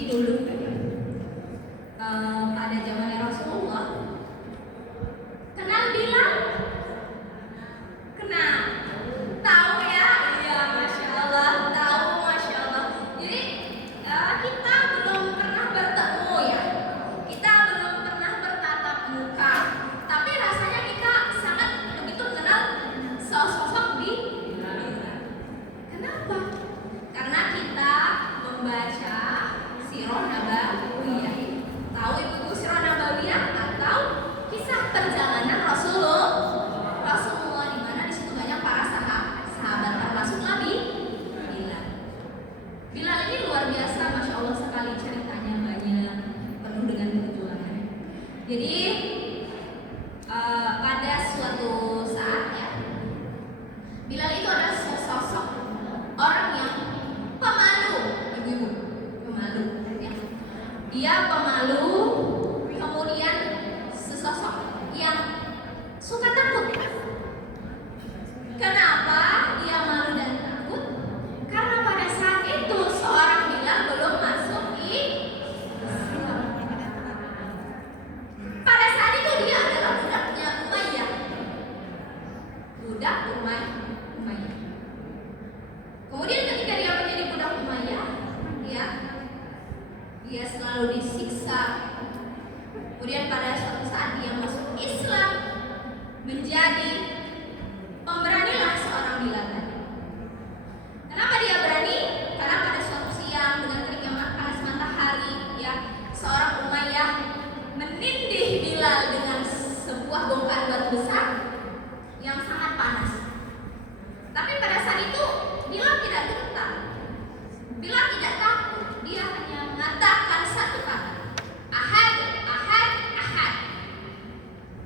Jadi dulu pada zamannya Rasulullah, kenal Bilal? Kenal? Tahu ya? Iya, masya Allah, tahu, masya Allah. Jadi kita belum pernah bertemu ya, kita belum pernah bertatap muka, tapi rasanya kita sangat begitu mengenal sosok di Bilal. Kenapa? Karena kita membaca Sirah Nabawiyah. Tahu ibu Sirah Nabawiyah atau kisah perjalanan Rasulullah di mana di situ banyak para sahabat termasuk Nabi Bilal. Bilal ini luar biasa, masya Allah sekali, ceritanya banyak, penuh dengan perjuangan. Jadi pada suatu saat ya, Bilal itu adalah sosok orang yang pemalu, ibu-ibu, pemalu ya. Dia pemalu, kemudian sesosok yang suka takut. Kenapa dia malu dan takut? Karena pada saat itu seorang Bilal belum masuk Islam. Pada saat itu dia adalah budaknya Umayyah. Budak Umayyah. Kemudian ketika dia menjadi budak Umayyah, dia selalu disiksa. Kemudian pada suatu saat dia masuk Islam, menjadi pemberanilah seorang Bilal tadi. Kenapa dia berani? Karena pada suatu siang dengan teriknya panas matahari, ya, seorang Umayyah menindih Bilal dengan sebuah bongkahan batu besar yang sangat panas. Tapi pada saat itu Bilal tidak gentar, Bilal tidak takut. Dia hanya mengatakan satu kata, Ahad, Ahad, Ahad.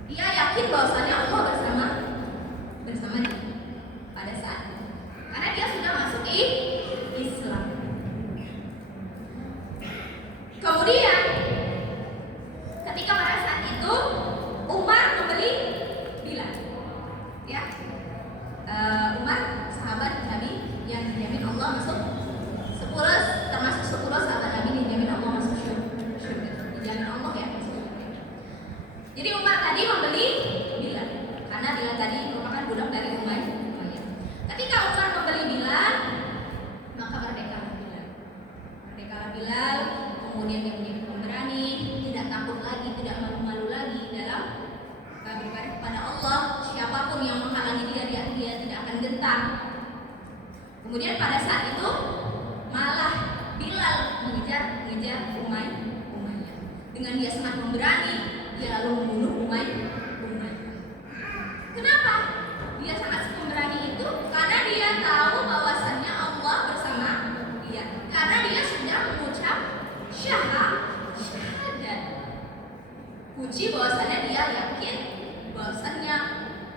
Dia yakin bahwasanya Allah bersama dia pada saat itu, karena dia sudah masuk Islam. Kemudian ketika pada saat itu Umar membeli Bilal, ya, Umar sahabat Nabi yang dijamin Allah masuk 10, termasuk 10 sahabat Nabi yang dijamin Allah masuk surga, dijamin Allah ya masuk surga. Jadi Umar tadi membeli Bilal karena Bilal tadi merupakan budak dari Umayyah. Ketika Umar membeli Bilal, maka merdekalah Bilal. Kemudian dia menjadi pemberani, tidak takut lagi, tidak malu-malu lagi dalam beribadah kepada Allah. Siapapun yang menghalangi dia tidak akan gentar. Kemudian pada saat itu malah Bilal mengejar Umayyah. Dengan dia sangat pemberani, dia lalu membunuh Umayyah. Kenapa dia sangat pemberani itu? Karena dia tahu bahwasannya Allah bersama dia. Karena dia sudah mengucap syahadat. Puji bahwasannya dia yakin bahwasannya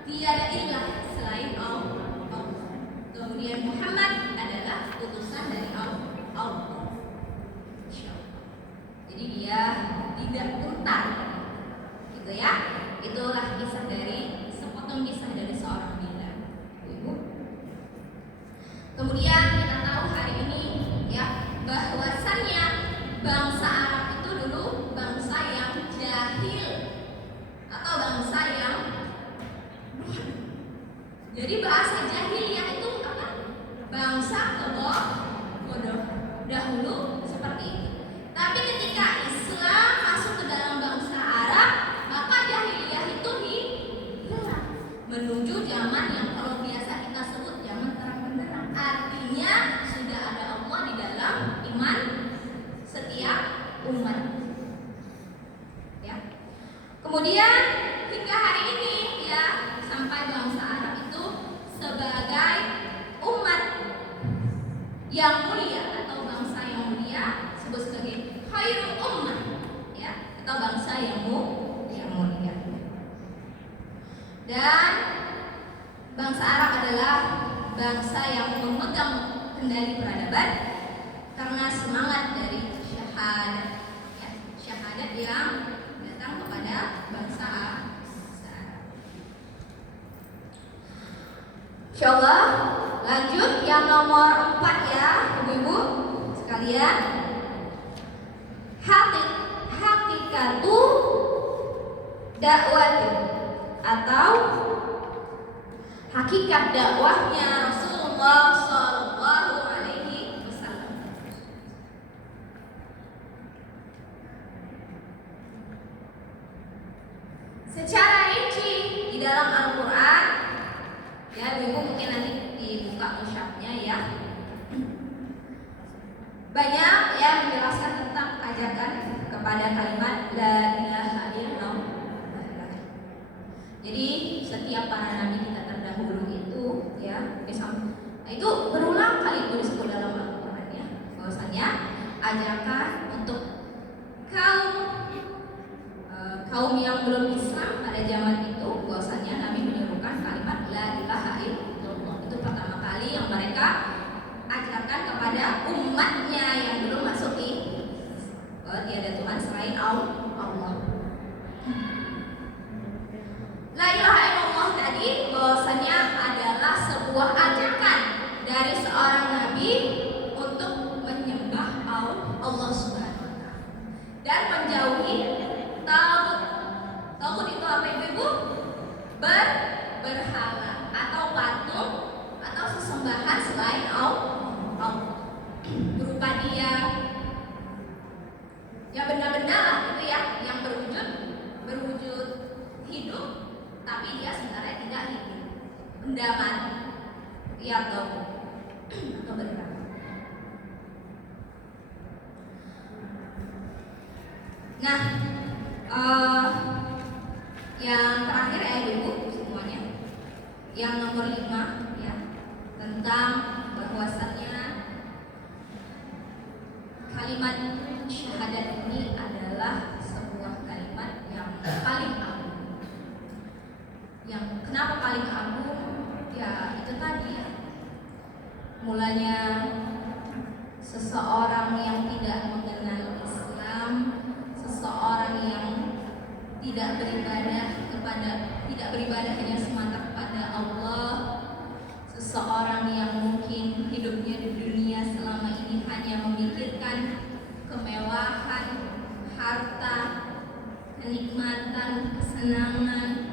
tiada ilah selain Allah. Kemudian Muhammad adalah utusan dari Allah. Jadi dia tidak gentar, gitu ya. Itulah kisah dari sepotong kisah dari seorang Bilal, ibu. Kemudian kita tahu hari ini ya bahwasannya bangsa Arab itu dulu bangsa yang jahil atau bangsa yang bodoh. Jadi bahasa jahiliyah itu apa? Bangsa bodoh. Dahulu seperti itu. Tapi ketika Islam masuk ke dalam bangsa Arab, maka jahiliyah itu hilang menuju zaman yang kalau biasa kita sebut zaman terang benderang. Artinya sudah ada Allah di dalam iman setiap umat. Ya. Kemudian hingga hari ini ya sampai bangsa Arab itu sebagai umat yang mulia atau bangsa yang mulia disebut sebagai khairul ummah, ya, atau bangsa yang mulia. Dan bangsa Arab adalah bangsa yang memegang kendali peradaban karena semangat dari syahadat, ya, syahadat yang datang kepada bangsa Arab. Insyaallah lanjut yang nomor 4 ya ibu-ibu sekalian. hakikatu dakwati atau hakikat dakwahnya Rasulullah Shallallahu Alaihi Wasallam. Secara rinci di dalam Al-Quran, ya Ibu mungkin nanti dibuka musyafnya ya, banyak yang menjelaskan tentang ajakan kepada kalimat la ilaha illallah. Jadi setiap para nabi kita terdahulu itu ya, itu berulang kali disebut dalam Al-Quran ya, bahwasanya ajakan untuk kaum yang belum Islam pada zaman itu, bahwasanya Nabi menyerukan kalimat la ilaha illallah. Itu pertama kali yang mereka ajarkan kepada umatnya yang belum masuk bahwa tiada Tuhan selain Allah. La ilaha illallah tadi bahwasanya adalah sebuah ajakan dari seorang nabi untuk menyembah Allah Subhanahu wa taala dan menjauhi tauhid. Tauhid itu apa Ibu? Berhala atau patung atau sesembahan selain Allah, berupa dia ya benda-benda lah gitu ya, yang berwujud hidup tapi dia sebenarnya tidak hidup, benda mati ya atau berhala. Nah, yang terakhir ya Ibu semuanya, yang nomor 5 ya, tentang bahwasannya kalimat syahadat ini adalah sebuah kalimat yang paling agung. Yang kenapa paling agung? Ya itu tadi ya, mulanya seseorang yang tidak mengenal Islam, seseorang yang tidak beribadah hanya semata kepada Allah, seseorang yang mungkin hidupnya di dunia selama ini hanya memikirkan kemewahan, harta, kenikmatan, kesenangan,